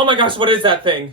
Oh my gosh, what is that thing?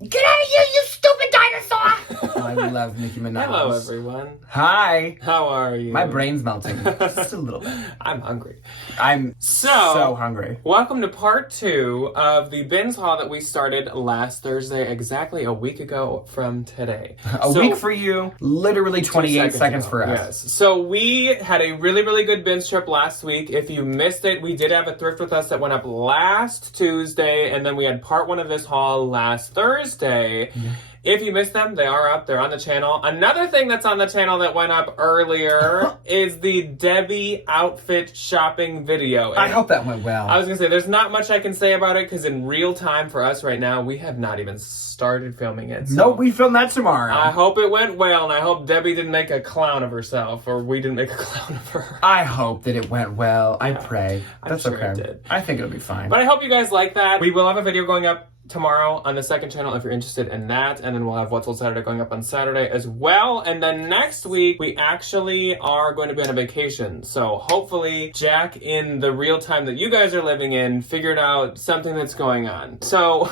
Get out of here, you stupid dinosaur! I love Nicki Minaj. Hello, everyone. Hi. How are you? My brain's melting. Just a little bit. I'm hungry. I'm so hungry. Welcome to part 2 of the bins haul that we started last Thursday, exactly a week ago from today. A week for you, literally 28 seconds for us. Yes. So we had a really, really good bins trip last week. If you missed it, we did have a thrift with us that went up last Tuesday, and then we had part 1 of this haul last Thursday. Mm-hmm. If you missed them, they are up. They're on the channel. Another thing that's on the channel that went up earlier is the Debbie outfit shopping video. And I hope that went well. I was going to say, there's not much I can say about it because in real time for us right now, we have not even started filming it. So nope, we film that tomorrow. I hope it went well, and I hope Debbie didn't make a clown of herself, or we didn't make a clown of her. I hope that it went well. I pray. That's sure okay. it did. I think it'll be fine. But I hope you guys like that. We will have a video going up tomorrow on the second channel if you're interested in that, and then we'll have What's Old Saturday going up on Saturday as well. And then next week we actually are going to be on a vacation, so hopefully Jack, in the real time that you guys are living in, figured out something that's going on. So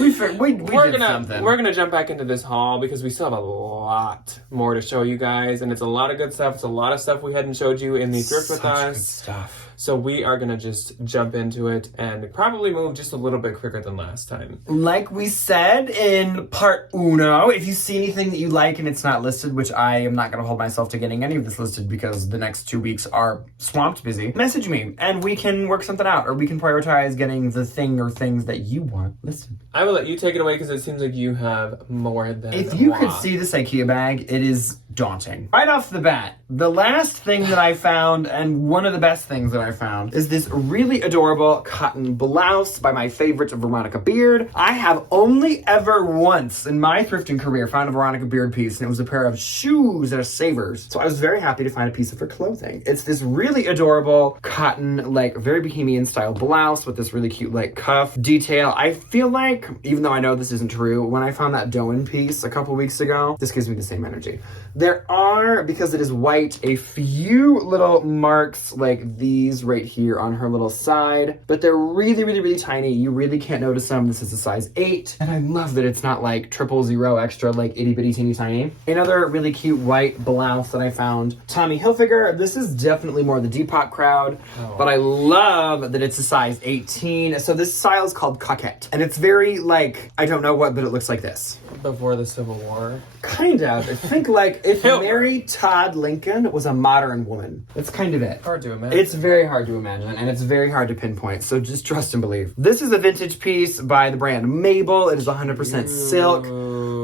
we're gonna jump back into this haul because we still have a lot more to show you guys, and it's a lot of good stuff. It's a lot of stuff we hadn't showed you in the thrift with us. Good stuff. So we are going to just jump into it and probably move just a little bit quicker than last time. Like we said in part uno, if you see anything that you like and it's not listed, which I am not going to hold myself to getting any of this listed because the next 2 weeks are swamped busy, message me and we can work something out, or we can prioritize getting the thing or things that you want listed. I will let you take it away because it seems like you have more than If you could see this IKEA bag, it is daunting. Right off the bat, the last thing that I found, and one of the best things that I found, is this really adorable cotton blouse by my favorite Veronica Beard. I have only ever once in my thrifting career found a Veronica Beard piece, and it was a pair of shoes that are Savers. So I was very happy to find a piece of her clothing. It's this really adorable cotton, like very bohemian style blouse with this really cute like cuff detail. I feel like, even though I know this isn't true, when I found that Doan piece a couple weeks ago, this gives me the same energy. There are, because it is white, a few little marks like these right here on her little side, but they're really, really, really tiny. You really can't notice them. This is a size 8, and I love that it's not like 000 extra, like itty bitty teeny tiny. Another really cute white blouse that I found, Tommy Hilfiger. This is definitely more the Depop crowd, but I love that it's a size 18. So this style is called coquette, and it's very like, I don't know what, but it looks like this. Before the Civil War? Kind of. I think like if Mary Todd Lincoln was a modern woman. That's kind of it. Hard to imagine. It's very hard to imagine, and it's very hard to pinpoint, so just trust and believe. This is a vintage piece by the brand Mabel. It is 100% silk.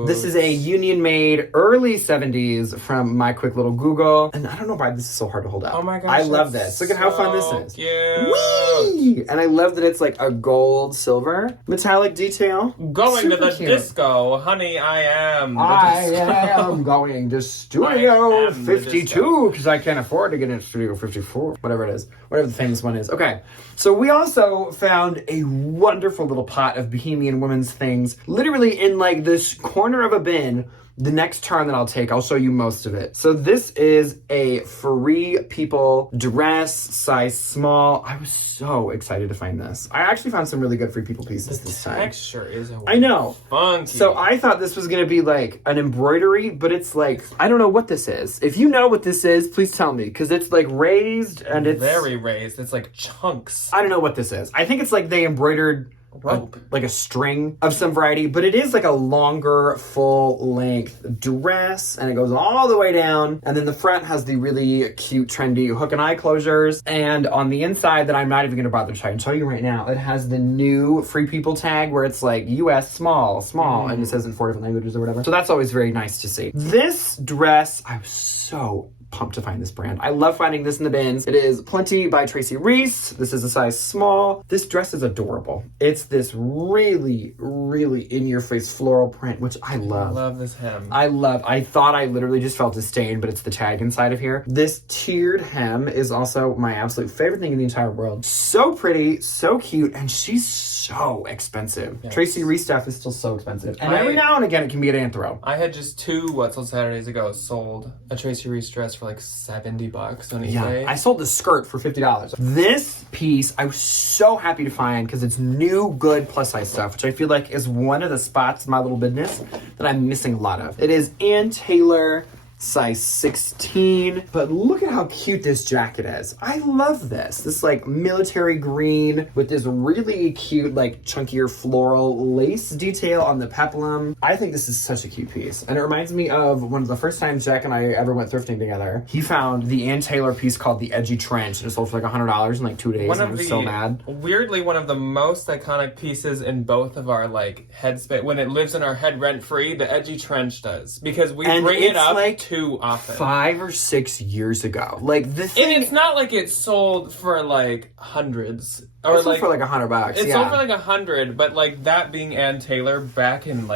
This is a union-made early 70s from my quick little Google, and I don't know why this is so hard to hold up. Oh my gosh, I love this. Look at how fun this is. Cute. Whee! And I love that it's like a gold silver metallic detail. Going to Super the cute. disco, honey, I am. I am going to Studio 52 because I can't afford to get into Studio 54, whatever it is, whatever the famous one is. Okay, so we also found a wonderful little pot of Bohemian women's things, literally in like this corner of a bin. The next turn that I'll take, I'll show you most of it. So this is a Free People dress, size small. I was so excited to find this. I actually found some really good Free People pieces this time. The texture is I know. Funky. So I thought this was going to be like an embroidery, but it's like, I don't know what this is. If you know what this is, please tell me, because it's like raised and it's very raised. It's like chunks. I don't know what this is. I think it's like they embroidered rope, like a string of some variety, but it is like a longer, full-length dress, and it goes all the way down, and then the front has the really cute, trendy hook and eye closures, and on the inside that I'm not even going to bother to try and show you right now, it has the new Free People tag where it's like US small, and it says in 4 different languages or whatever, so that's always very nice to see. This dress, I was so pumped to find this brand. I love finding this in the bins. It is Plenty by Tracy Reese. This is a size small. This dress is adorable. It's this really, really in-your-face floral print, which I love. I love this hem. I thought I literally just felt a stain, but it's the tag inside of here. This tiered hem is also my absolute favorite thing in the entire world. So pretty, so cute, and she's so expensive. Yes. Tracy Reese stuff is still so expensive. And I- every now and again, it can be an Anthro. I had just 2 What's on Saturdays ago sold a Tracy Reese dress for like $70 on eBay. Yeah, I sold the skirt for $50. This piece, I was so happy to find because it's new, good plus size stuff, which I feel like is one of the spots in my little business that I'm missing a lot of. It is Ann Taylor, size 16, but look at how cute this jacket is. I love this. This like military green with this really cute like chunkier floral lace detail on the peplum. I think this is such a cute piece. And it reminds me of one of the first times Jack and I ever went thrifting together. He found the Ann Taylor piece called the Edgy Trench and it sold for like $100 in like 2 days. And I was so mad. Weirdly, one of the most iconic pieces in both of our like headspace, when it lives in our head rent free, the Edgy Trench does. Because we And bring it it's up like too often. 5 or 6 years ago. Like the thing. And it's not like it sold for like hundreds. It Or sold like for like $100. it yeah. sold for like 100, but like that being Ann Taylor back in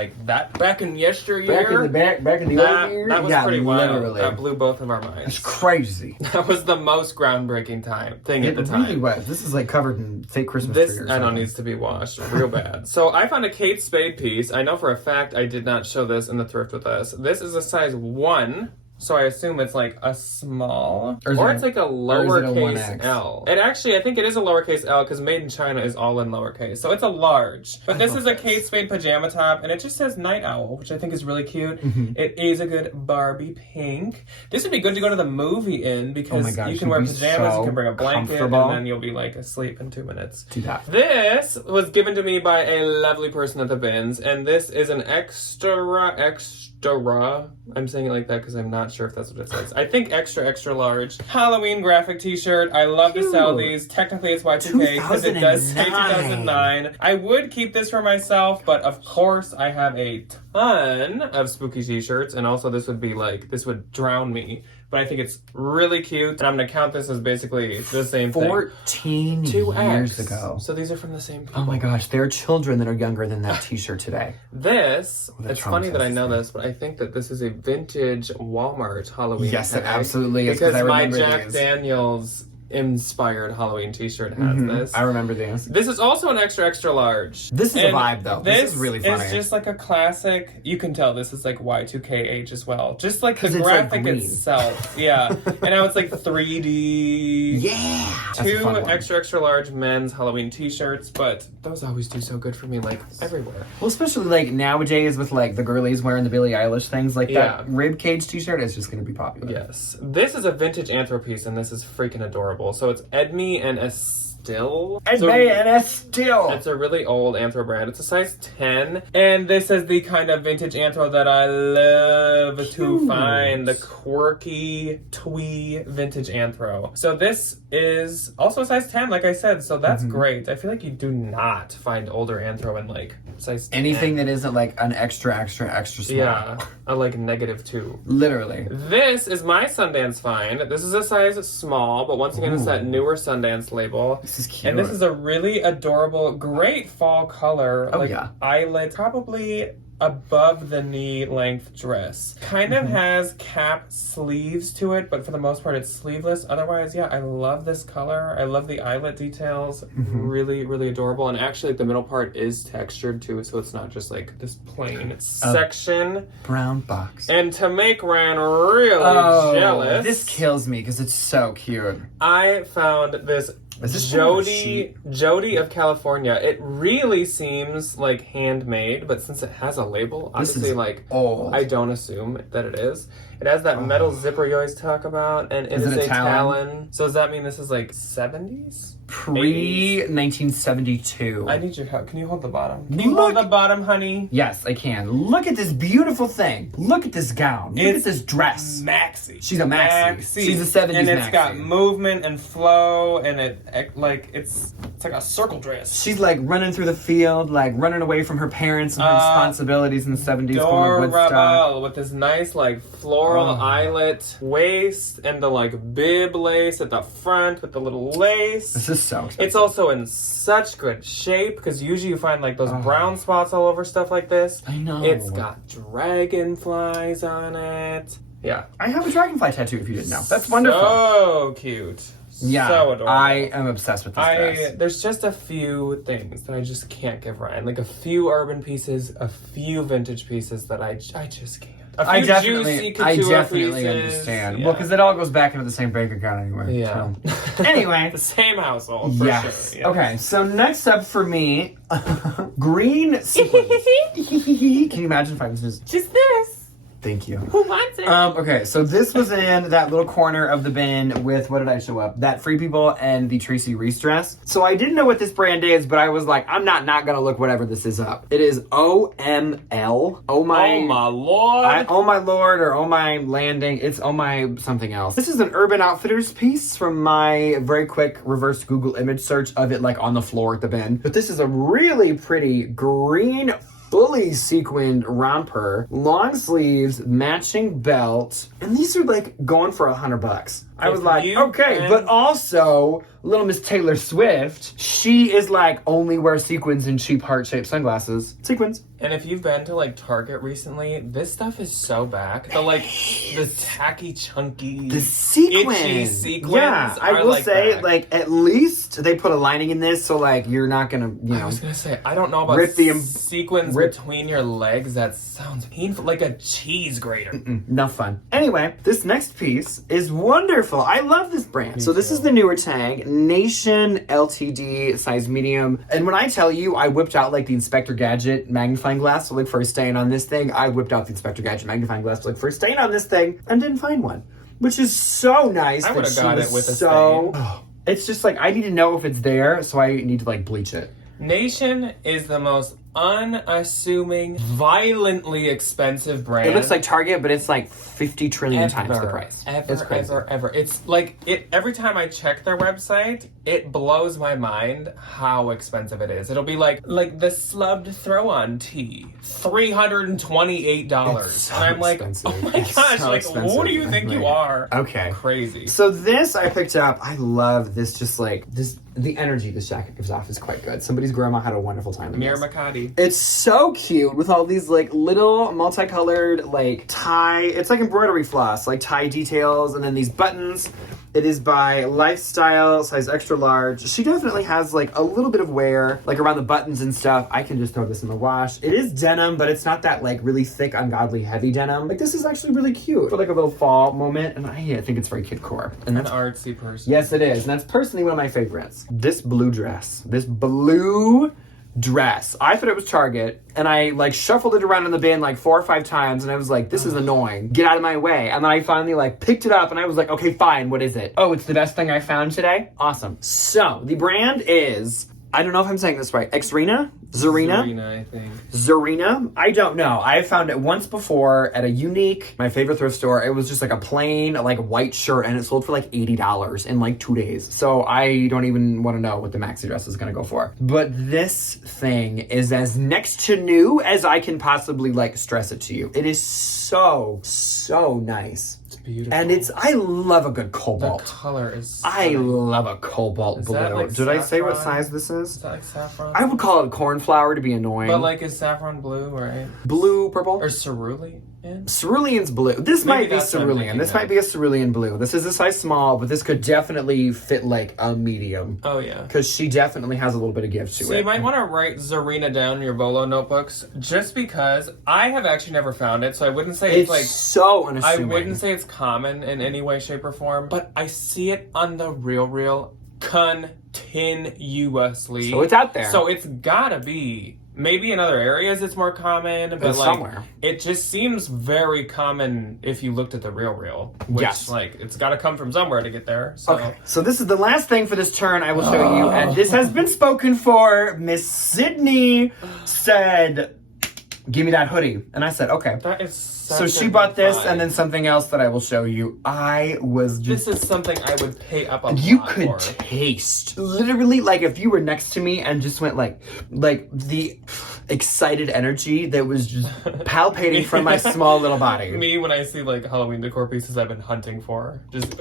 yesteryear. Back in the old years. That was yeah, pretty wild. literally. That blew both of our minds. It's crazy. That was the most groundbreaking thing at It the time. really was. This is like covered in fake Christmas tree or This something. I know needs to be washed real bad. So I found a Kate Spade piece. I know for a fact I did not show this in the thrift with us. This is a size 1. So I assume it's like a small, or it's like a lowercase 1X? L. It actually, I think it is a lowercase L because Made in China is all in lowercase. So it's a large. But this is a Kate Spade pajama top, and it just says Night Owl, which I think is really cute. Mm-hmm. It is a good Barbie pink. This would be good to go to the movie in because Oh my gosh, you can you'd wear be pajamas, so you can bring a blanket, comfortable. and then you'll be like asleep in 2 minutes. Do that. This was given to me by a lovely person at the bins, and this is an extra. I'm saying it like that because I'm not sure if that's what it says. I think extra large Halloween graphic t-shirt. I love to sell these. Technically it's Y2K because it does say 2009. I would keep this for myself, but of course I have a ton of spooky t-shirts, and also this would drown me. But I think it's really cute, and I'm gonna count this as basically the same thing. 14 2X. years ago. So these are from the same people. Oh my gosh, there are children that are younger than that t-shirt today. This, that it's funny that I know traumatizes me. this, but I think that this is a vintage Walmart Halloween Yes, it tag. absolutely is, Because 'cause I my remember Jack these. Daniels inspired Halloween t-shirt has this. I remember these. This is also an extra large. This is a And vibe, though. This is really funny. It's just like a classic. You can tell this is like Y2K age as well. Just like the 'Cause it's, like, graphic green. itself. Yeah. And now it's like 3D. Yeah! That's a 2 fun one. extra large men's Halloween t-shirts, but those always do so good for me, like everywhere. Well, especially like nowadays with like the girlies wearing the Billie Eilish things, like Yeah. that rib cage t-shirt is just gonna be popular. Yes. This is a vintage anthro piece, and this is freaking adorable. So it's Edme and Estelle. And So it's still. it's a really old anthro brand. It's a size 10. And this is the kind of vintage anthro that I love to Cute. find. The quirky, twee vintage anthro. So this is also a size 10, like I said. So that's great. I feel like you do not find older anthro in like size 10. Anything that isn't like an extra small. Yeah, a like -2. Literally. This is my Sundance find. This is a size small, but once again, it's that newer Sundance label. This is cute. And this is a really adorable, great fall color. Oh, like yeah. eyelet, probably above the knee length dress. Kind of has cap sleeves to it, but for the most part it's sleeveless. Otherwise, yeah, I love this color. I love the eyelet details. Really, really adorable. And actually the middle part is textured too, so it's not just like this plain section. Brown box. And to make Ran really jealous, This kills me because it's so cute. I found this Is this kind of a Jody of California. It really seems like handmade, but since it has a label, This obviously is like old. I don't assume that it is. It has that metal zipper you always talk about, and it Is is it a a Talon? Talon. So does that mean this is like 70s? Pre-1972. I need your help. Can you hold the bottom? Can you hold the bottom, honey? Yes, I can. Look at this beautiful thing. Look at this gown. Look at this dress. Maxi. She's a maxi. She's a 70s and it's maxi. got movement and flow, and it's like a circle dress. She's like running through the field, like running away from her parents and her responsibilities in the 70s. going to Woodstock. Adorable with this nice like floral eyelet waist and the like bib lace at the front with the little lace. This is so expensive. It's also in such good shape because usually you find like those brown spots all over stuff like this. I know. It's got dragonflies on it. Yeah. I have a dragonfly tattoo if you didn't know. That's wonderful. So cute. Yeah, So adorable. I am obsessed with this dress. There's just a few things that I just can't give Ryan. Like a few urban pieces, a few vintage pieces that I just can't. I juicy couture definitely pieces. understand. Yeah. Well, because it all goes back into the same bank account anyway. Yeah. So. Anyway. The same household, for Yes. sure. Yeah. Okay, so next up for me, green sequins. Can you imagine if I was just... Just this. Thank you. Who wants it? Okay, so this was in that little corner of the bin with, what did I show up? That Free People and the Tracy Reese dress. So I didn't know what this brand is, but I was like, I'm not gonna look whatever this is up. It is OML. Oh my lord. Oh my lord, or oh my landing. It's oh my something else. This is an Urban Outfitters piece from my very quick reverse Google image search of it like on the floor at the bin. But this is a really pretty green fully sequined romper, long sleeves, matching belt, and these are like going for $100. I was like, okay, but also little Miss Taylor Swift, she is like only wears sequins and cheap heart-shaped sunglasses. Sequins. And if you've been to like Target recently, this stuff is so back. The tacky, chunky, the sequins. itchy sequins. Yeah, I will like say, back. like at least they put a lining in this, so like you're not gonna, I was gonna say, I don't know about rip the sequins between your legs. That sounds painful, like a cheese grater. Not fun. Anyway, this next piece is wonderful. I love this brand. So this is the newer tag, Nation LTD, size medium. And when I tell you, I whipped out like the Inspector Gadget magnifying glass to look for a stain on this thing. I whipped out the Inspector Gadget magnifying glass to look for a stain on this thing and didn't find one, which is so nice. I would have got it with a stain. stain. It's just like, I need to know if it's there, so I need to like bleach it. Nation is the most unassuming, violently expensive brand. It looks like Target, but it's like 50 trillion times the price. It's crazy. Ever. It's like, every time I check their website, it blows my mind how expensive it is. It'll be like the slubbed throw-on tee, $328. So and I'm like, expensive. oh my It's gosh, so like, who do you think you are? Okay. Crazy. So this I picked up. I love this, just like this, the energy this jacket gives off is quite good. Somebody's grandma had a wonderful time. Mira Makati. It's so cute with all these like little multicolored like tie. It's like embroidery floss, like tie details, and then these buttons. It is by Lifestyle, size extra large. She definitely has like a little bit of wear, like around the buttons and stuff. I can just throw this in the wash. It is denim, but it's not that like really thick, ungodly heavy denim. Like this is actually really cute for like a little fall moment, and I think it's very kid core. And An that's artsy person. yes, it is, and that's personally one of my favorites. This blue dress. I thought it was Target, and I like shuffled it around in the bin like 4 or 5 times, and I was like, this is annoying. Get out of my way. And then I finally like picked it up, and I was like, okay, fine, what is it? Oh, it's the best thing I found today? Awesome. So, the brand is, I don't know if I'm saying this right, Zarina, I think. Zarina? I don't know. I found it once before at a Unique, my favorite thrift store. It was just like a plain, like white shirt, and it sold for like $80 in like 2 days. So I don't even want to know what the maxi dress is going to go for. But this thing is as next to new as I can possibly like stress it to you. It is so nice. It's beautiful. And I love a good cobalt. The color is I stunning. love a cobalt blue. that like Did I say what saffron? size this is? Is that like saffron? I would call it cornflower to be annoying. But like, is saffron blue, right? Blue, purple? Or cerulean? Cerulean's blue. This Maybe might be that's what I'm cerulean. thinking This of. might be a cerulean blue. This is a size small, but this could definitely fit like a medium. Oh, yeah. Because she definitely has a little bit of give to So it. you might want to write Zarina down in your Volo notebooks, just because I have actually never found it, so I wouldn't say it's like... so I unassuming. wouldn't say it's common in any way, shape, or form, but I see it on the Real continuously. So it's out there. So it's gotta be. Maybe in other areas it's more common, but It's like somewhere. it just seems very common if you looked at the Real. Which Yes. like it's gotta come from somewhere to get there. So Okay, so this is the last thing for this turn I will show you, and this has been spoken for. Miss Sydney said, give me that hoodie. And I said, okay. that is So such she a bought this vibe. and then something else that I will show you. I was just... This is something I would pay up a You lot could for. taste, literally, like if you were next to me and just went like the, excited energy that was just palpating from my small little body. Me, when I see like Halloween decor pieces I've been hunting for, just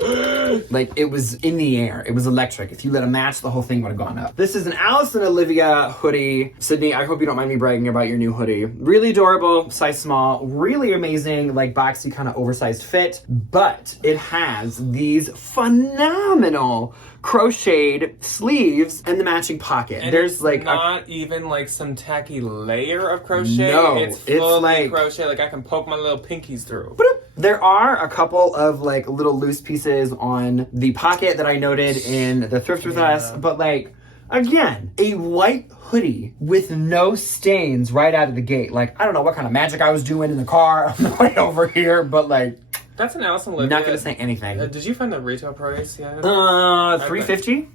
like it was in the air. It was electric. If you let a match, the whole thing would have gone up. This is an Alice and Olivia hoodie. Sydney, I hope you don't mind me bragging about your new hoodie. Really adorable, size small, really amazing, like boxy kind of oversized fit, but it has these phenomenal crocheted sleeves and the matching pocket. And there's it's like not even like some tacky layer of crochet. No, it's it's fully like crochet. Like I can poke my little pinkies through. there are a couple of like little loose pieces on the pocket that I noted in the Thrift with us, but like again, a white hoodie with no stains right out of the gate. Like I don't know what kind of magic I was doing in the car on the way over here, but like that's an Alice and Olivia. Not gonna say anything. Did you find the retail price yet? $350.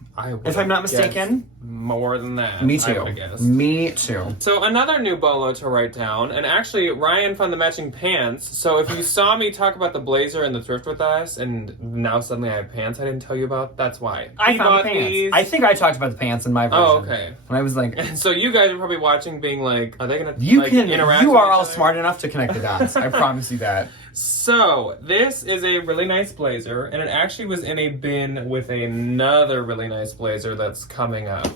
If I'm not guess mistaken. More than that. Me I too. would guess. Me too. So another new bolo to write down, and actually Ryan found the matching pants. So if you saw me talk about the blazer and the Thrift with us, and now suddenly I have pants I didn't tell you about, that's why. I He found bought the pants. these. I think I talked about the pants in my version. Oh, okay. When I was like, And so you guys are probably watching, being like, "Are they gonna you like, can. interact?" You with are each all other? smart enough to connect the dots. I promise you that. So this is a really nice blazer, and it actually was in a bin with another really nice blazer that's coming up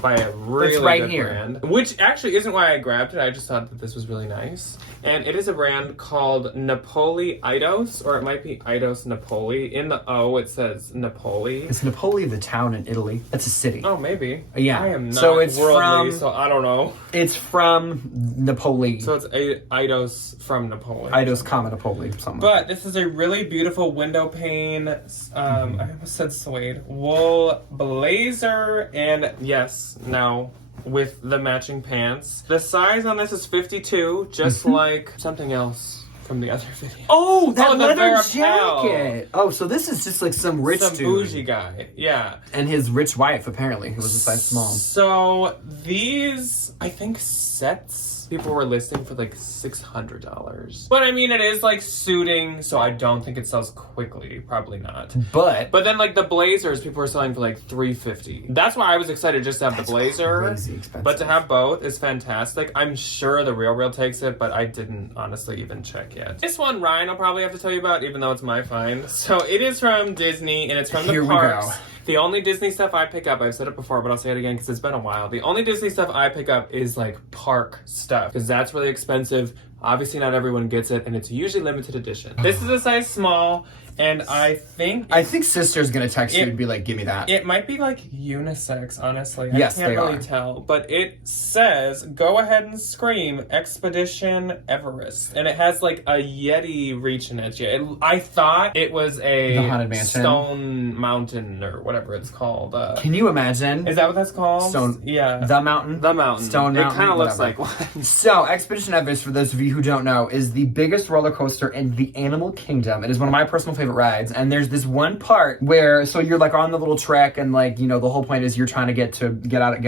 by a really right good here. brand, which actually isn't why I grabbed it. I just thought that this was really nice, and it is a brand called Napoli Eidos, or it might be Eidos Napoli. In the O, it says Napoli. Is Napoli the town in Italy? That's a city. Oh, maybe. Yeah. I am not So it's worldly, from- so I don't know. It's from Napoli. So it's Eidos from Napoli. Eidos, Napoli, something. But this is a really beautiful window pane, I almost said suede, wool blazer, and yes, now with the matching pants. The size on this is 52, just like something else from the other video. Oh, that the leather Verapel. jacket. Oh, so this is just like some rich Some dude. bougie guy, yeah. And his rich wife, apparently, who was a size small. So these, I think, sets people were listing for like $600. But I mean, it is like suiting, so I don't think it sells quickly. Probably not. But But then like the blazers, people were selling for like $350. That's why I was excited just to have the blazer. crazy expensive. But to have both is fantastic. I'm sure the Real takes it, but I didn't honestly even check yet. This one Ryan will probably have to tell you about, even though it's my find. So it is from Disney, and it's from the Here we parks. go. The only Disney stuff I pick up, I've said it before, but I'll say it again because it's been a while. The only Disney stuff I pick up is like park stuff because that's really expensive. Obviously, not everyone gets it, and it's usually limited edition. This is a size small, and I think Sister's gonna text you and be like, give me that. it might be like unisex, honestly. Yes, I can't they really are. tell. But it says, "Go ahead and scream, Expedition Everest." And it has like a Yeti reaching at you. I thought it was a The Haunted Mansion? Stone Mountain or whatever it's called. Can you imagine? Is that what that's called? Stone- Yeah. The mountain? The mountain. Stone Mountain? It kind of looks Whatever. like one. So, Expedition Everest, for those of you who don't know, is the biggest roller coaster in the animal kingdom. It is one of my personal favorite rides. And there's this one part where, so you're like on the little trek, and like, you know, the whole point is you're trying to get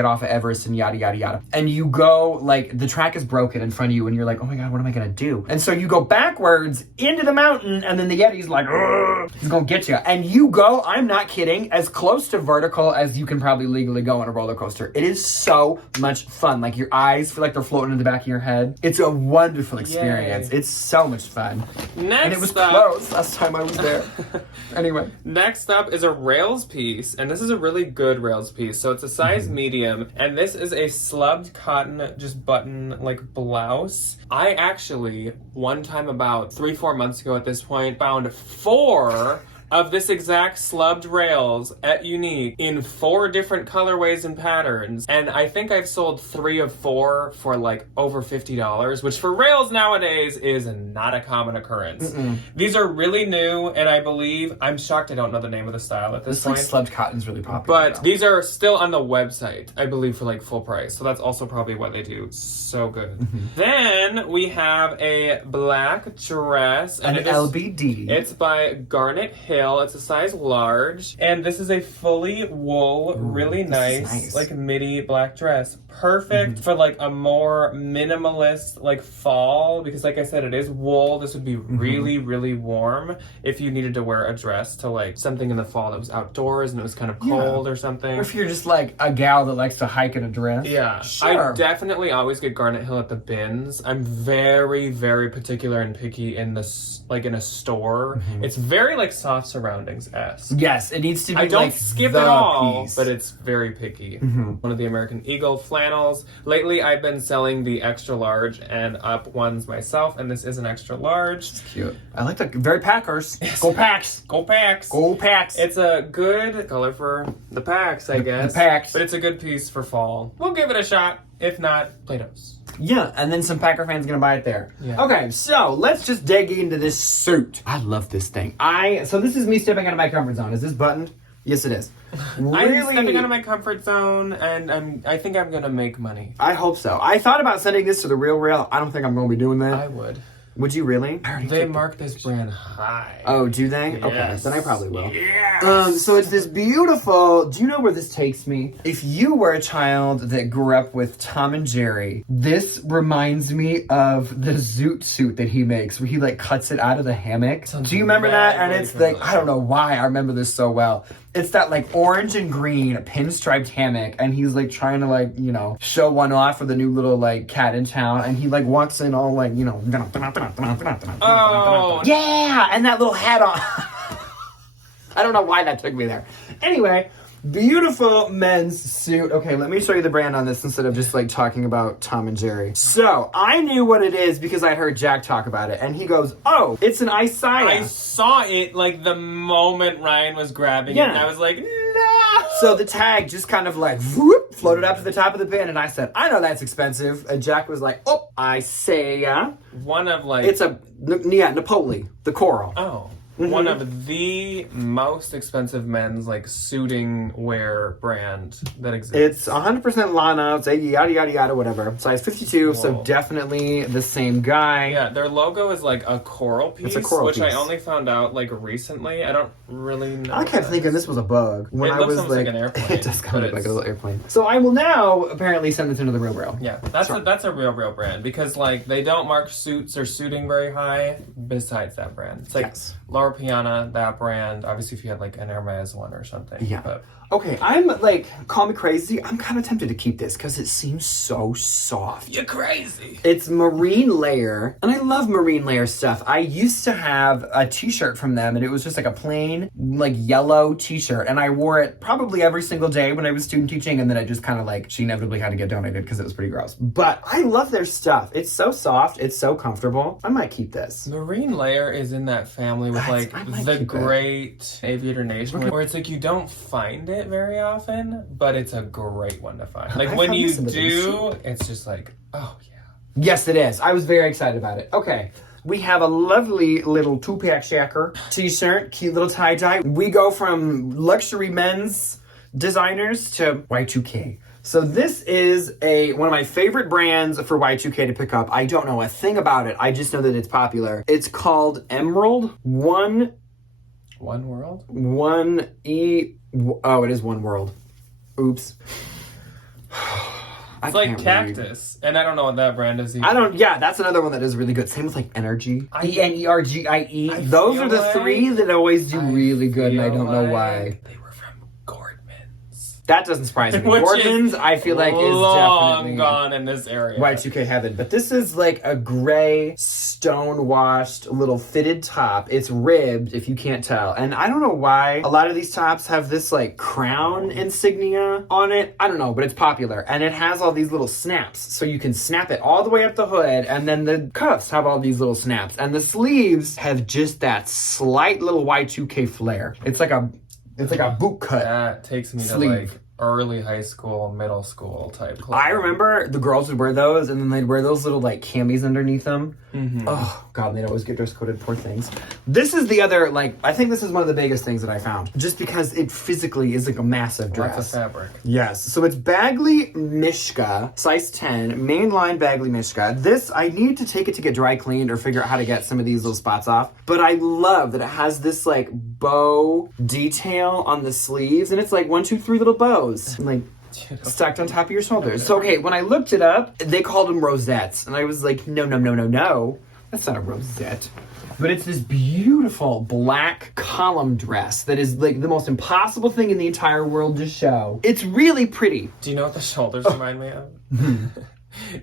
off of Everest and yada, yada, yada. And you go, like, the track is broken in front of you, and you're like, oh my God, what am I gonna do? And so you go backwards into the mountain, and then the Yeti's like, "Ugh," he's gonna get you. And you go, I'm not kidding, as close to vertical as you can probably legally go on a roller coaster. It is so much fun. Like, your eyes feel like they're floating in the back of your head. It's a wonderful experience. Yay. It's so much fun. Next And it was up, closed last time I was there. Anyway. Next up is a rails piece, and this is a really good rails piece. So it's a size medium, and this is a slubbed cotton, just button, like, blouse. I actually, one time about 3-4 months ago at this point, found 4 of this exact slubbed rails at Unique in 4 different colorways and patterns. And I think I've sold 3 of 4 for like over $50, which for rails nowadays is not a common occurrence. These are really new, and I believe, I'm shocked I don't know the name of the style at this This point. like slubbed cotton's really popular. But though. these are still on the website, I believe, for like full price. So that's also probably why they do so good. Then we have a black dress. an it is- LBD. It's by Garnet Hill. scale. It's a size large. And this is a fully wool, really nice, like midi black dress. Perfect for like a more minimalist like fall, because like I said, it is wool. This would be really, really warm if you needed to wear a dress to like something in the fall that was outdoors and it was kind of cold or something. Or if you're just like a gal that likes to hike in a dress. Yeah. Sure. I definitely always get Garnet Hill at the bins. I'm very, very particular and picky in this, like in a store. It's very like soft surroundings-esque. Yes, it needs to be. I don't like skip it the all, piece. but it's very picky. One of the American Eagle flannels. Lately, I've been selling the extra large and up ones myself, and this is an extra large. It's cute. I like the very Packers. Go Packs. Go Packs. Go Packs. It's a good color for the Packs, I guess. The Packs. But it's a good piece for fall. We'll give it a shot. If not, Play-Doh's. Yeah, and then some Packer fans gonna buy it there. Yeah. Okay, so let's just dig into this suit. I love this thing. So this is me stepping out of my comfort zone. Is this buttoned? Yes, it is. Really? I'm stepping out of my comfort zone, and I think I'm gonna make money. I hope so. I thought about sending this to the Real. I don't think I'm gonna be doing that. I would. Would you really? They mark this brand high. Oh, do they? Okay, Yes. then I probably will. Yes. So it's this beautiful. Do you know where this takes me? If you were a child that grew up with Tom and Jerry, this reminds me of the Zoot suit that he makes, where he like cuts it out of the hammock. Do you remember that? And it's like, I don't know why I remember this so well. It's that like orange and green pinstriped hammock, and he's like trying to like, you know, show one off for the new little like cat in town, and he like walks in all like, you know, Oh. yeah, and that little hat on. I don't know why that took me there. Anyway, beautiful men's suit. Okay, let me show you the brand on this instead of just like talking about Tom and Jerry. So I knew what it is because I heard Jack talk about it, and he goes, "Oh, it's an Isaiah." I saw it like the moment Ryan was grabbing it, and I was like, no! So the tag just kind of like whoop, floated up to the top of the bin, and I said, "I know that's expensive." And Jack was like, "Oh, Isaiah." One of like... It's Napoli, the coral. Oh. One of the most expensive men's like suiting wear brand that exists. It's 100% Lana. It's yada yada yada whatever. Size 52, so Whoa. definitely the same guy. Yeah, their logo is like a coral piece, It's a coral which piece. I only found out like recently. I don't really know. I kept thinking this was a bug when It I looks was almost like, like an airplane, it does kind but of look like a it's- little airplane. So I will now apparently send this into the real. Yeah, that's a real brand, because like they don't mark suits or suiting very high. Besides that brand, it's like Yes. Laura Piana, that brand. Obviously, if you had like an Hermes one or something. Yeah. But Okay, I'm like, call me crazy. I'm kind of tempted to keep this because it seems so soft. you're crazy. It's Marine Layer, and I love Marine Layer stuff. I used to have a t-shirt from them, and it was just like a plain, like yellow t-shirt, and I wore it probably every single day when I was student teaching, and then I just kind of like, she inevitably had to get donated because it was pretty gross. But I love their stuff. It's so soft. It's so comfortable. I might keep this. Marine Layer is in that family with like I might the keep it. great Aviator Nation, where it's like you don't find it very often, but it's a great one to find. Like I when found you this in the do, it's just like, oh yeah. Yes, it is. I was very excited about it. Okay. We have a lovely little two-pack shacker t-shirt, cute little tie-dye. We go from luxury men's designers to Y2K. So this is one of my favorite brands for Y2K to pick up. I don't know a thing about it. I just know that it's popular. It's called Emerald One World? Oh, it is One World. Oops. It's like Cactus, and I don't know what that brand is either. Yeah, that's another one that is really good. Same with like Energy. Energie. I Those feel are the like- three that always do really good, and I don't know feel why. like They were from Gordman's. That doesn't surprise me. Which Gordon's, is I feel like, is long definitely gone in this area. Y2K heaven. But this is like a gray, stone-washed little fitted top. It's ribbed, if you can't tell. And I don't know why a lot of these tops have this like crown insignia on it. I don't know, but it's popular. And it has all these little snaps. So you can snap it all the way up the hood. And then the cuffs have all these little snaps. And the sleeves have just that slight little Y2K flair. It's like a boot cut. That takes me Sleeve. to like early high school, middle school type clothes. I remember the girls would wear those, and then they'd wear those little like camis underneath them. Oh God, they'd always get dress coded. Poor things. This is the other like I think this is one of the biggest things that I found, just because it physically is like a massive dress. Lots of fabric. Yes, so it's Bagley Mishka, size 10, mainline Bagley Mishka. This I need to take it to get dry cleaned or figure out how to get some of these little spots off. But I love that it has this like bow detail on the sleeves, and it's like 1, 2, 3 little bows, like stacked on top of your shoulders. So okay, when I looked it up, they called them rosettes, and I was like, no, that's not a rosette. But it's this beautiful black column dress that is like the most impossible thing in the entire world to show. It's really pretty. Do you know what the shoulders remind me of?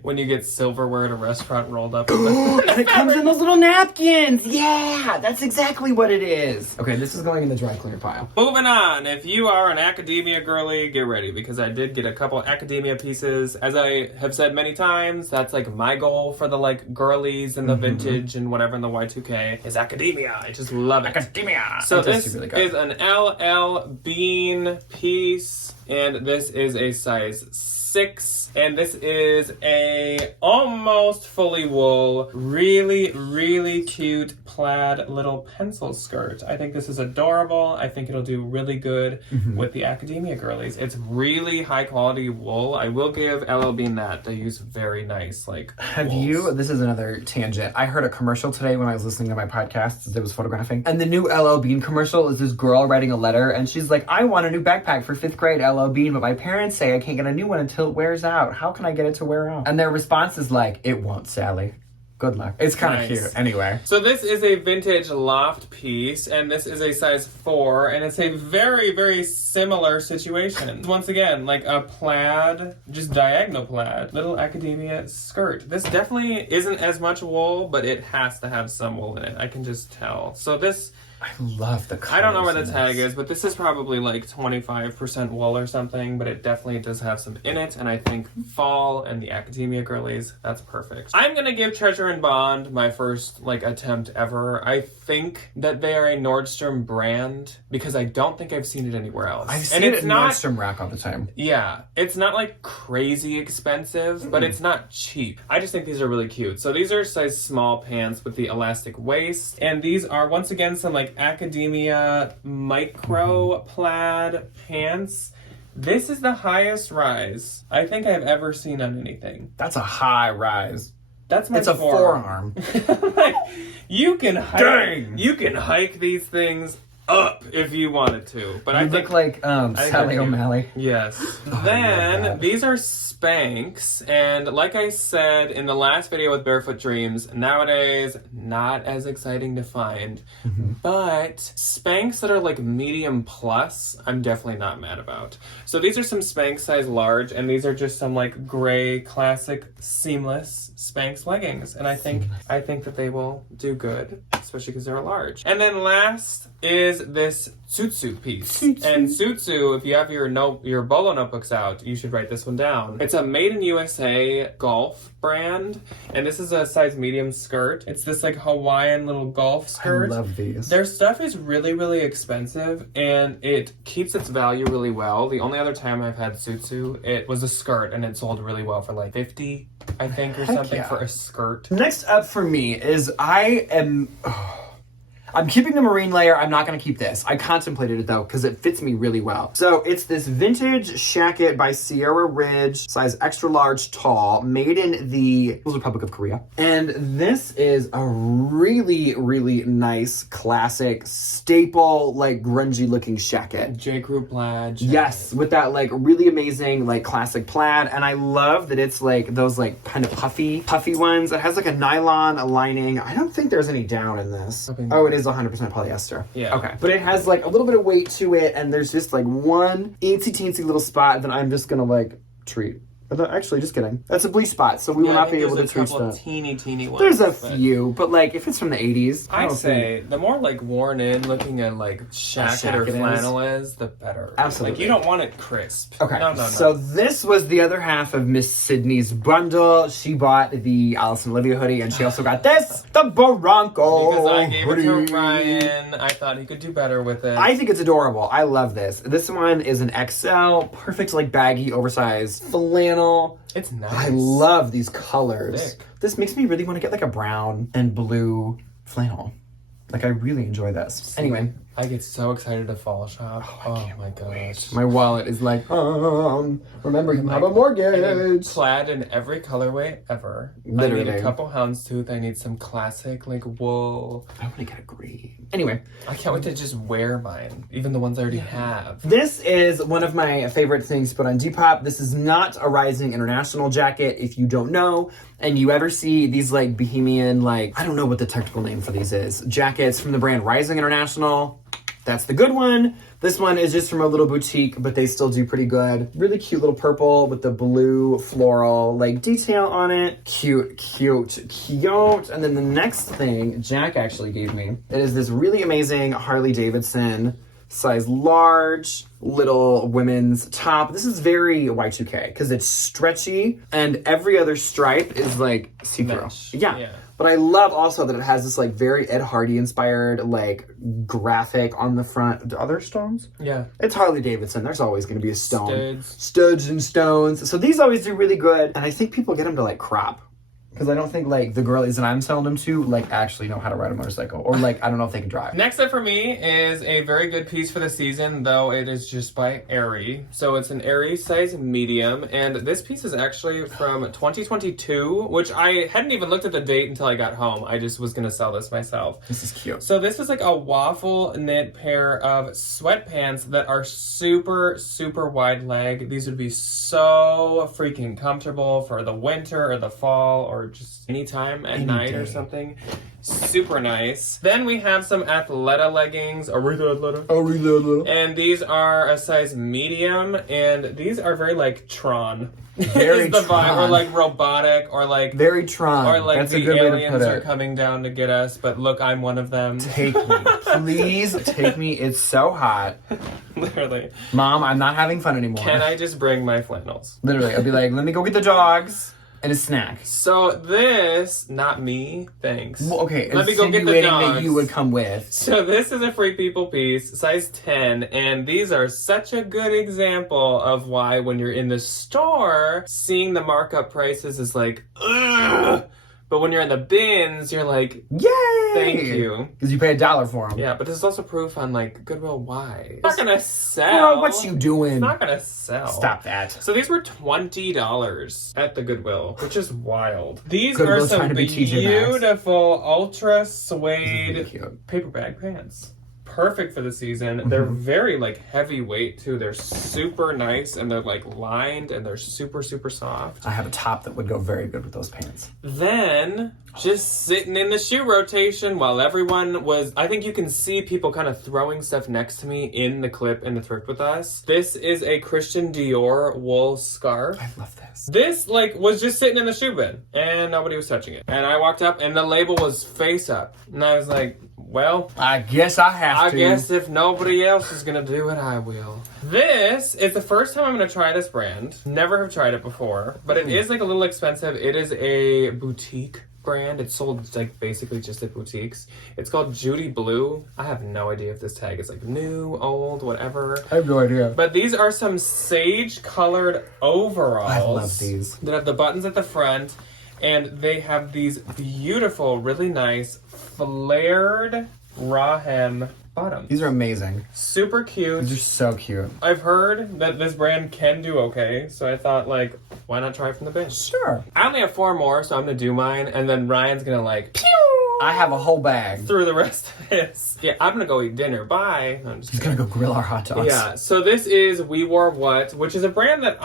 When you get silverware at a restaurant rolled up. And it comes in those little napkins. Yeah, that's exactly what it is. Okay, this is going in the dry cleaner pile. Moving on. If you are an academia girly, get ready, because I did get a couple academia pieces. As I have said many times, that's like my goal for the like girlies and the vintage and whatever in the Y2K is academia. I just love it. Academia. So this is an LL Bean piece, and this is a size 6, and this is a almost fully wool, really cute plaid little pencil skirt. I think this is adorable. I think it'll do really good with the academia girlies. It's really high quality wool. I will give LL Bean that. They use very nice like wools. This is another tangent. I heard a commercial today when I was listening to my podcast as I was photographing, and the new LL Bean commercial is this girl writing a letter, and she's like, I want a new backpack for 5th grade, LL Bean, but my parents say I can't get a new one until it wears out. How can I get it to wear out? And their response is like, it won't, Sally. Good luck. It's kind of cute. Anyway. So this is a vintage loft piece, and this is a size 4, and it's a very similar situation. Once again, like a plaid, just diagonal plaid, little academia skirt. This definitely isn't as much wool, but it has to have some wool in it. I can just tell. So this... I love the colors. I don't know where the tag is, but this is probably like 25% wool or something, but it definitely does have some in it, and I think fall and the academia girlies, that's perfect. I'm gonna give Treasure and Bond my first like attempt ever. I think that they are a Nordstrom brand because I don't think I've seen it anywhere else. I've seen it in Nordstrom Rack all the time. Yeah, it's not like crazy expensive, but it's not cheap. I just think these are really cute. So these are size small pants with the elastic waist, and these are once again some like academia micro plaid pants. This is the highest rise I think I've ever seen on anything. That's a high rise. That's my It's a forearm. Like, you can hike. Dang. You can hike these things up if you wanted to. But I You think look like Sally O'Malley. yes. Oh, Then these are Spanx, and like I said in the last video with Barefoot Dreams, nowadays not as exciting to find, but Spanx that are like medium plus, I'm definitely not mad about. So these are some Spanx size large, and these are just some like gray classic seamless Spanx leggings, and I think that they will do good, especially because they're a large. And then last is this Tsutsu piece. And Tsutsu, if you have your Bolo notebooks out, you should write this one down. It's a made in USA golf brand, and this is a size medium skirt. It's this like Hawaiian little golf skirt. I love these. Their stuff is really expensive, and it keeps its value really well. The only other time I've had Tsutsu, it was a skirt, and it sold really well for like $50, I think, or something for a skirt. Next up for me is I'm keeping the marine layer. I'm not going to keep this. I contemplated it though because it fits me really well. So it's this vintage shacket by Sierra Ridge, size extra large tall, made in the Republic of Korea. And this is a really nice, classic, staple, like grungy looking shacket. J. Crew plaid. Jacket. Yes, with that like really amazing like classic plaid. And I love that it's like those like kind of puffy ones. It has like a nylon lining. I don't think there's any down in this. Oh, it is 100% polyester. Yeah. Okay. But it has like a little bit of weight to it, and there's just like one teensy little spot that I'm just gonna like treat Actually, just kidding. That's a bleach spot, so we will not be able to treat There's a couple that. teeny ones. There's a but few, but like if it's from the 80s, I I'd don't say the more like worn in looking and like shacket or shacket is. flannel is, the better. Absolutely. Like you don't want it crisp. Okay, No. so this was the other half of Miss Sydney's bundle. She bought the Allison Olivia hoodie, and she also got this, the Barranco Because I gave it hoodie. to Ryan. I thought he could do better with it. I think it's adorable. I love this. This one is an XL, perfect like baggy, oversized flannel. It's nice. I love these colors. Thick. This makes me really want to get like a brown and blue flannel. Like I really enjoy this. Anyway, I get so excited to fall shop. Oh my gosh. my wallet is like, remember you have a And mortgage. plaid in every colorway ever. I Literally. need a couple houndstooth. I need some classic like wool. I want to get a green. Anyway, I can't wait to just wear mine, even the ones I already have. this is one of my favorite things to put on Depop. This is not a Rising International jacket, if you don't know. And you ever see these like Bohemian, like, I don't know what the technical name for these is, jackets from the brand Rising International. That's the good one. This one is just from a little boutique, but they still do pretty good. Really cute little purple with the blue floral like detail on it. Cute. And then the next thing Jack actually gave me, it is this really amazing Harley Davidson size large little women's top. This is very Y2K because it's stretchy and every other stripe is like see-through. Mesh. Yeah. But I love also that it has this like very Ed Hardy inspired like graphic on the front. Are there stones? Yeah. It's Harley Davidson. There's always going to be a stone. Studs. Studs and stones. So these always do really good. And I think people get them to like crop. Because I don't think like the girlies that I'm selling them to like actually know how to ride a motorcycle. Or like I don't know if they can drive. Next up for me is a very good piece for the season, though it is just by Aerie. So it's an Aerie size medium, and this piece is actually from 2022, which I hadn't even looked at the date until I got home. I just was gonna sell this myself. This is cute. So this is like a waffle knit pair of sweatpants that are super wide leg. These would be so freaking comfortable for the winter or the fall or just anytime at night or something. Super nice. Then we have some Athleta leggings. Athleta. And these are a size medium, and these are very like Tron. Very is the vibe, Tron. or like robotic, or like Very Tron. or like That's the a good way to aliens put are it. coming down to get us, but look, I'm one of them. Take me. Please take me. It's so hot. Literally. Mom, I'm not having fun anymore. Can I just bring my flannels? Literally, I'll be like, let me go get the dogs and a snack. So this, not me, thanks. Well, okay, Let me go get the insinuating dogs. that you would come with. So this is a Free People piece, size 10, and these are such a good example of why when you're in the store, seeing the markup prices is like, ugh. But when you're in the bins, you're like, Yay! thank you. Because you pay $1 for them. Yeah, but this is also proof on like Goodwill why. It's not gonna sell. Girl, what you doing? It's not gonna sell. Stop that. So these were $20 at the Goodwill, which is wild. These Goodwill's are some trying to be TJ Maxx. beautiful ultra Really suede cute. paper bag pants. Perfect for the season. They're very like heavyweight too. They're super nice and they're like lined and they're super soft. I have a top that would go very good with those pants. Then just sitting in the shoe rotation while everyone was, I think you can see people kind of throwing stuff next to me in the clip in the thrift with us. This is a Christian Dior wool scarf. I love this. This like was just sitting in the shoe bin and nobody was touching it. And I walked up and the label was face up. And I was like, well, I guess I have I to. guess if nobody else is gonna do it, I will. This is the first time I'm gonna try this brand. Never have tried it before, but it is like a little expensive. It is a boutique brand. It's sold like basically just at boutiques. It's called Judy Blue. I have no idea if this tag is like new, old, whatever. I have no idea. But these are some sage colored overalls. I love these. That have the buttons at the front. And they have these beautiful, really nice, flared raw hem bottoms. These are amazing. Super cute. These are so cute. I've heard that this brand can do okay, so I thought, like, why not try from the bin? Sure. I only have 4 more, so I'm gonna do mine, and then Ryan's gonna, like, pew! I have a whole bag. through the rest of this. Yeah, I'm gonna go eat dinner. Bye. No, I'm just He's gonna go grill our hot dogs. Yeah, so this is We Wore What, which is a brand that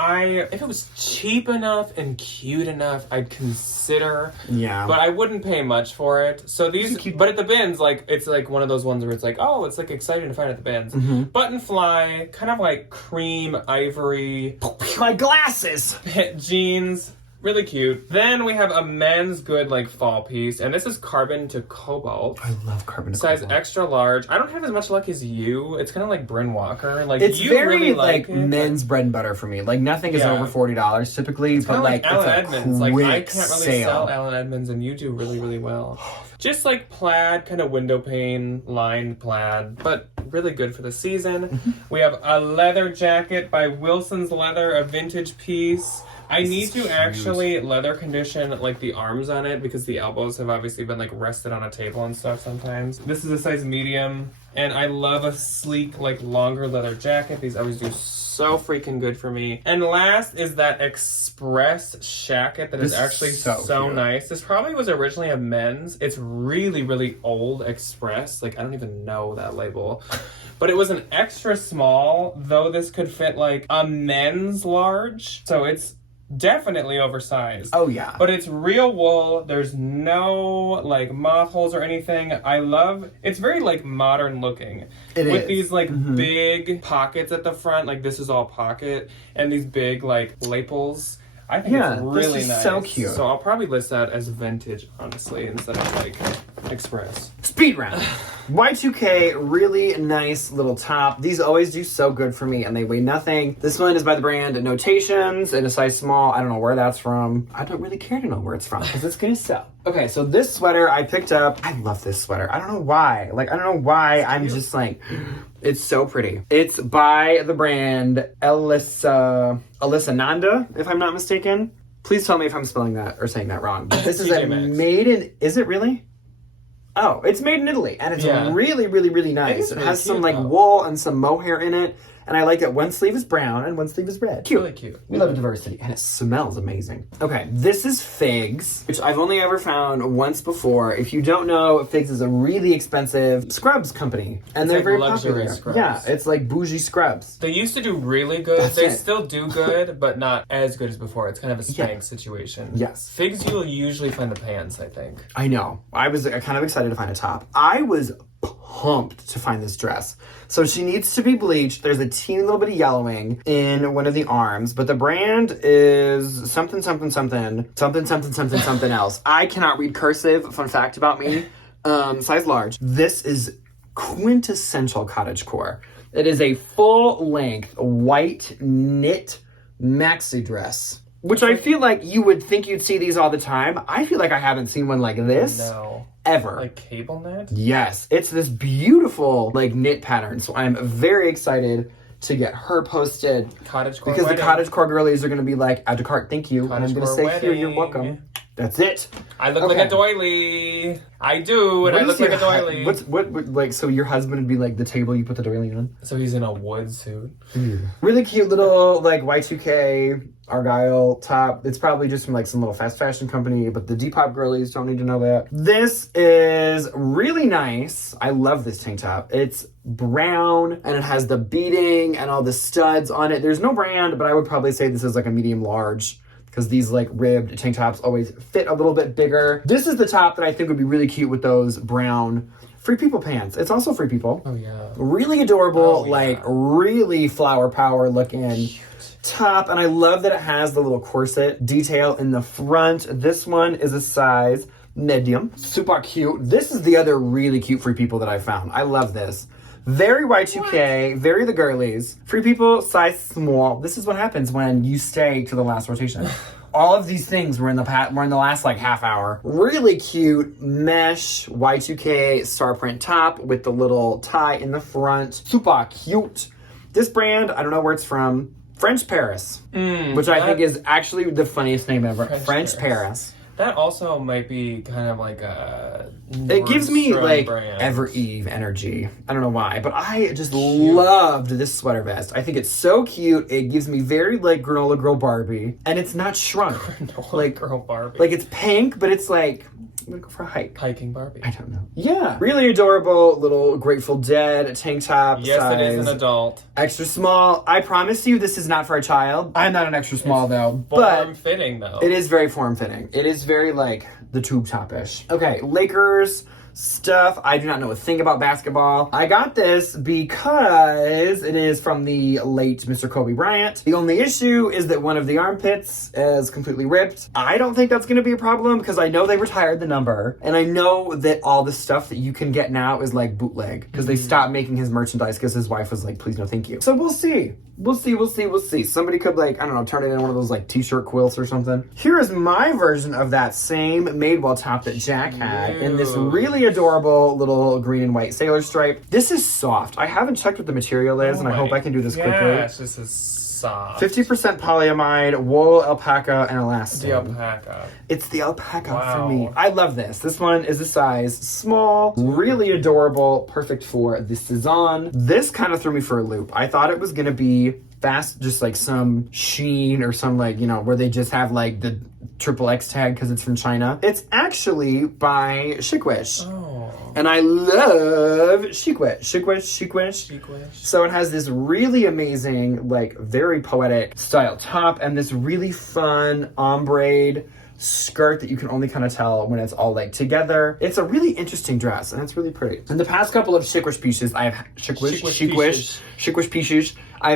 if it was cheap enough and cute enough, I'd consider. Yeah. But I wouldn't pay much for it. So these, but at the bins, like, it's like one of those ones where it's like, oh, it's like exciting to find at the bins. Button fly, kind of like cream, ivory. My glasses! Jeans. Really cute. Then we have a men's good like fall piece, and this is carbon to cobalt. I love carbon to Size cobalt. extra large. I don't have as much luck as you. It's kind of like Bryn Walker. Like It's you very really like it, men's bread and butter for me. Like nothing is Yeah. over $40 typically, but like it's Alan a Edmonds. quick Like I can't really sale. sell Alan Edmonds, and you do really, really well. Just like plaid, kind of window pane, lined plaid, but really good for the season. We have a leather jacket by Wilson's Leather, a vintage piece. I need to actually leather condition like the arms on it because the elbows have obviously been like rested on a table and stuff sometimes. This is a size medium, and I love a sleek like longer leather jacket. These always do so freaking good for me. And last is that express shacket that is actually so nice. This probably was originally a men's. It's really, really old express. Like I don't even know that label. But it was an extra small, though this could fit like a men's large. So it's definitely oversized. Oh yeah. But it's real wool. There's no like moth holes or anything. I love it's very like modern looking. It with is. these like big pockets at the front, like this is all pocket, and these big like lapels. I think it's really this is nice. so cute. So I'll probably list that as vintage, honestly, instead of like express. Speed round. Y2K, really nice little top. These always do so good for me, and they weigh nothing. This one is by the brand Notations in a size small. I don't know where that's from. I don't really care to know where it's from because it's gonna sell. Okay, so this sweater I picked up. I love this sweater. I don't know why. Like, I don't know why. I'm just like, it's so pretty. It's by the brand Alyssa Nanda, if I'm not mistaken. Please tell me if I'm spelling that or saying that wrong. But this is a made in, is it really? Oh, it's made in Italy, and it's really, really, really nice. It has some like wool and some mohair in it, and I like that one sleeve is brown and one sleeve is red. Cute. Really cute. We love diversity, and it smells amazing. Okay, this is Figs, which I've only ever found once before. If you don't know, Figs is a really expensive scrubs company, and they're like very luxury popular. scrubs. Yeah, it's like bougie scrubs. They used to do really good. That's They it. still do good, but not as good as before. It's kind of a Spanx situation. Yes. Figs, you'll usually find the pants, I think. I know. I was kind of excited to find a top. I was pumped to find this dress. So she needs to be bleached. There's a teeny little bit of yellowing in one of the arms, but the brand is something else. I cannot read cursive. Fun fact about me. Size large. This is quintessential cottagecore. It is a full-length white knit maxi dress, which I feel like you would think you'd see these all the time. I feel like I haven't seen one like this. No. Ever. Like cable knit? Yes. It's this beautiful like knit pattern. So I'm very excited to get her posted. Cottagecore Because wedding. the cottagecore girlies are going to be like, add to cart, thank you. And I'm going to Cottagecore say, here, you're wedding. welcome. That's it. I look like a doily. I do, and I look like a doily. What, like, so your husband would be like the table you put the doily on? So he's in a wood suit. Really cute little, like, Y2K Argyle top. It's probably just from, like, some little fast fashion company, but the Depop girlies don't need to know that. This is really nice. I love this tank top. It's brown, and it has the beading and all the studs on it. There's no brand, but I would probably say this is, like, a medium large, because these like ribbed tank tops always fit a little bit bigger. This is the top that I think would be really cute with those brown Free People pants. It's also Free People. Oh yeah. Really adorable, like really flower power looking top. And I love that it has the little corset detail in the front. This one is a size medium. Super cute. This is the other really cute Free People that I found. I love this. Very Y2K, very the girlies. Free People, size small. This is what happens when you stay to the last rotation. All of these things were in the last like half hour. Really cute mesh Y2K star print top with the little tie in the front. Super cute. This brand, I don't know where it's from. French Paris, which I think is actually the funniest name ever. French Paris. That also might be kind of like a It gives me Nordstrom like brand. Ever Eve energy. I don't know why, but I just loved this sweater vest. I think it's so cute. It gives me very like granola girl Barbie, and it's not shrunk. Granola like girl Barbie. Like it's pink, but it's like I'm gonna go for a hike. Hiking Barbie. I don't know. Yeah. Really adorable little Grateful Dead tank top. Yes, size. it is an adult. Extra small. I promise you this is not for a child. I'm not an extra small though. But Form-fitting though. it is very form-fitting. It is very like the tube top-ish. Okay, Lakers stuff. I do not know a thing about basketball. I got this because it is from the late Mr. Kobe Bryant. The only issue is that one of the armpits is completely ripped. I don't think that's going to be a problem because I know they retired the number. And I know that all the stuff that you can get now is like bootleg because they stopped making his merchandise because his wife was like, please no thank you. So we'll see. We'll see. Somebody could like, I don't know, turn it into one of those like t-shirt quilts or something. Here is my version of that same Madewell top that Jack had in this really adorable little green and white sailor stripe. This is soft. I haven't checked what the material is and I hope I can do this quickly. Yes, this is soft. 50% polyamide, wool, alpaca, and elastin. The alpaca. It's the alpaca Wow. for me. I love this. This one is a size small, really adorable, perfect for the season. This kind of threw me for a loop. I thought it was going to be fast, just like some Shein or some like, you know, where they just have like the XXX tag because it's from China. It's actually by Chicwish. Oh. And I love Chicwish. So it has this really amazing, like very poetic style top and this really fun ombre skirt that you can only kind of tell when it's all like together. It's a really interesting dress and it's really pretty. In the past couple of Chicwish pieces I've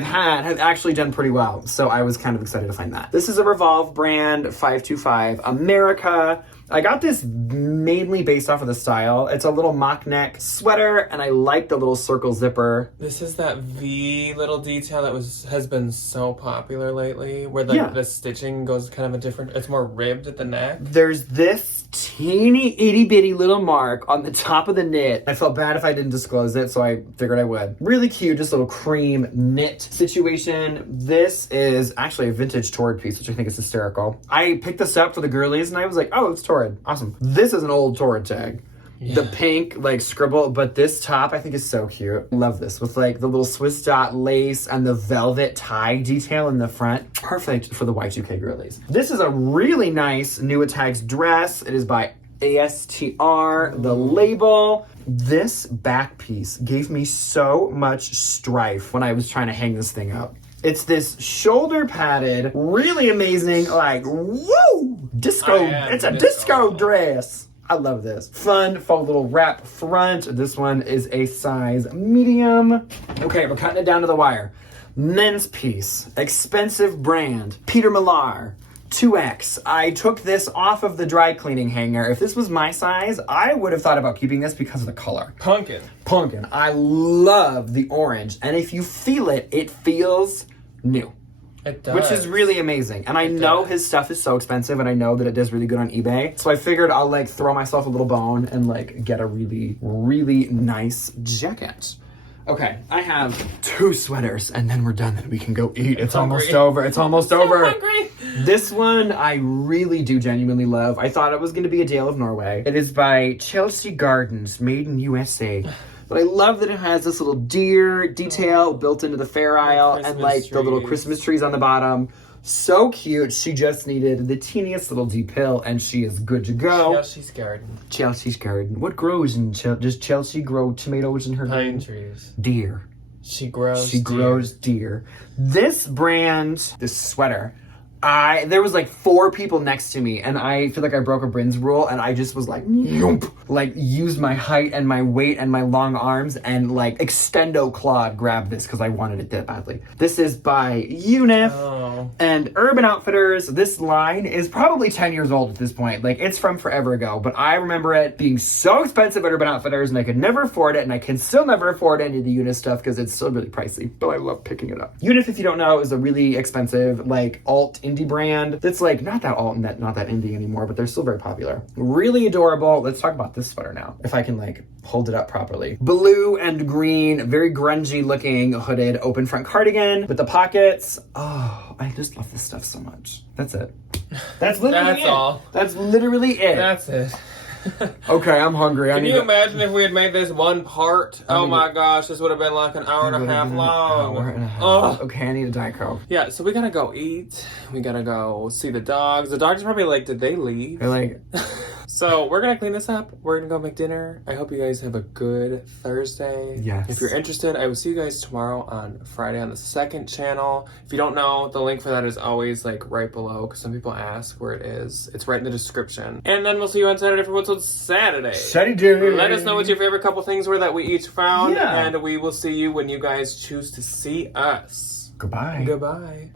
had have actually done pretty well. So I was kind of excited to find that. This is a Revolve brand 525 America. I got this mainly based off of the style. It's a little mock neck sweater, and I like the little circle zipper. This is that V little detail that has been so popular lately, where like the stitching goes kind of a different. It's more ribbed at the neck. There's this teeny itty bitty little mark on the top of the knit. I felt bad if I didn't disclose it, so I figured I would. Really cute, just a little cream knit situation. This is actually a vintage Torrid piece, which I think is hysterical. I picked this up for the girlies, and I was like, oh, it's Torrid. Awesome. This is an old Torrid tag. Yeah. The pink, like, scribble, but this top I think is so cute. Love this with, like, the little Swiss dot lace and the velvet tie detail in the front. Perfect for the Y2K girlies. This is a really nice New At Tags dress. It is by ASTR, the label. This back piece gave me so much strife when I was trying to hang this thing up. It's this shoulder padded, really amazing, like, woo! Disco. It's a disco dress. I love this. Fun, faux little wrap front. This one is a size medium. Okay, we're cutting it down to the wire. Men's piece. Expensive brand. Peter Millar. 2X. I took this off of the dry cleaning hanger. If this was my size, I would have thought about keeping this because of the color. Pumpkin. I love the orange. And if you feel it, it feels new. It does. Which is really amazing. And I know his stuff is so expensive and I know that it does really good on eBay. So I figured I'll like throw myself a little bone and like get a really, really nice jacket. Okay, I have 2 sweaters and then we're done and we can go eat. It's almost over. It's almost over. Hungry. This one I really do genuinely love. I thought it was going to be a Dale of Norway. It is by Chelsea Gardens, made in USA. But I love that it has this little deer detail built into the fair aisle and like the little Christmas trees on the bottom. So cute. She just needed the teeniest little deep pill and she is good to go. Chelsea's garden. What grows in Chelsea? Does Chelsea grow tomatoes in her garden? Pine trees. Deer. She grows deer. This brand, this sweater, there was like 4 people next to me and I feel like I broke a Bryn's rule and I just was like, nope. Like used my height and my weight and my long arms and like extendo clawed grabbed this because I wanted it that badly. This is by Unif and Urban Outfitters. This line is probably 10 years old at this point. Like it's from forever ago, but I remember it being so expensive at Urban Outfitters and I could never afford it and I can still never afford any of the Unif stuff because it's still really pricey, but I love picking it up. Unif, if you don't know, is a really expensive like alt indie brand that's like not that alt and not that indie anymore, but they're still very popular. Really adorable. Let's talk about this sweater now, if I can like hold it up properly. Blue and green, very grungy looking hooded open front cardigan with the pockets. Oh, I just love this stuff so much. That's it. That's literally all. That's literally it. That's it. Okay, I'm hungry. Can you imagine if we had made this one part? Oh my gosh, this would have been like an hour and a half long. Okay, I need a Diet Coke. Yeah, so we gotta go eat. We gotta go see the dogs. The dogs are probably like, did they leave? They're like, So we're gonna clean this up. We're gonna go make dinner. I hope you guys have a good Thursday. Yes. If you're interested, I will see you guys tomorrow on Friday on the second channel. If you don't know, the link for that is always like right below because some people ask where it is. It's right in the description. And then we'll see you on Saturday for What's on Saturday. Saturday. Let us know what your favorite couple things were that we each found. Yeah. And we will see you when you guys choose to see us. Goodbye. Goodbye.